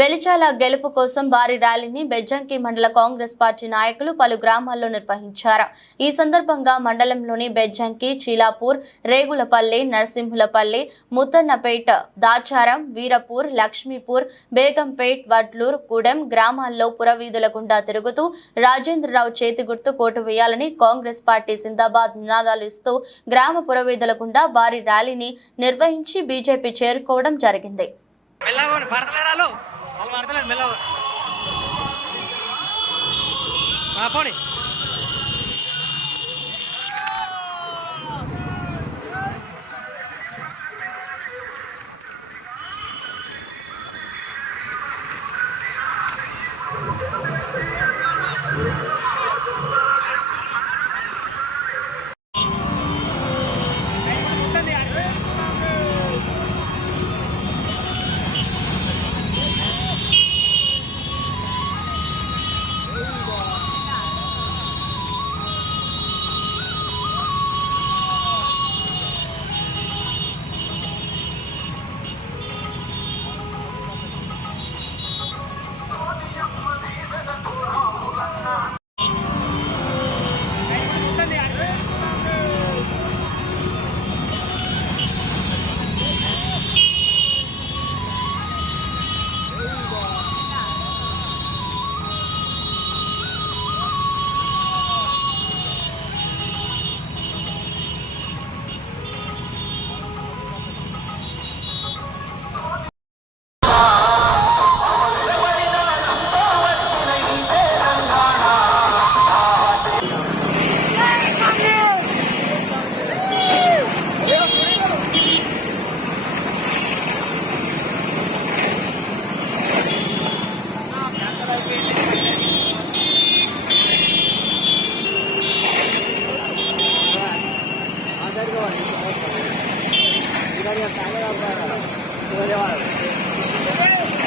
వెలిచాల గెలుపు కోసం భారీ ర్యాలీని బెజ్జంకి మండల కాంగ్రెస్ పార్టీ నాయకులు పలు గ్రామాల్లో నిర్వహించారు। ఈ సందర్భంగా మండలంలోని బెజ్జంకి, చీలాపూర్, రేగులపల్లి, నరసింహులపల్లి, ముత్తన్నపేట, దాచారం, వీరపూర్, లక్ష్మీపూర్, బేగంపేట్, వడ్లూర్, గూడెం గ్రామాల్లో పురవీధుల గుండా తిరుగుతూ రాజేంద్రరావు చేతి గుర్తు కోటు వేయాలని కాంగ్రెస్ పార్టీ జిందాబాద్ నినాదాలు ఇస్తూ గ్రామ పురవీధుల గుండా భారీ ర్యాలీని నిర్వహించి బీజేపీ చేరుకోవడం జరిగింది। Gracias.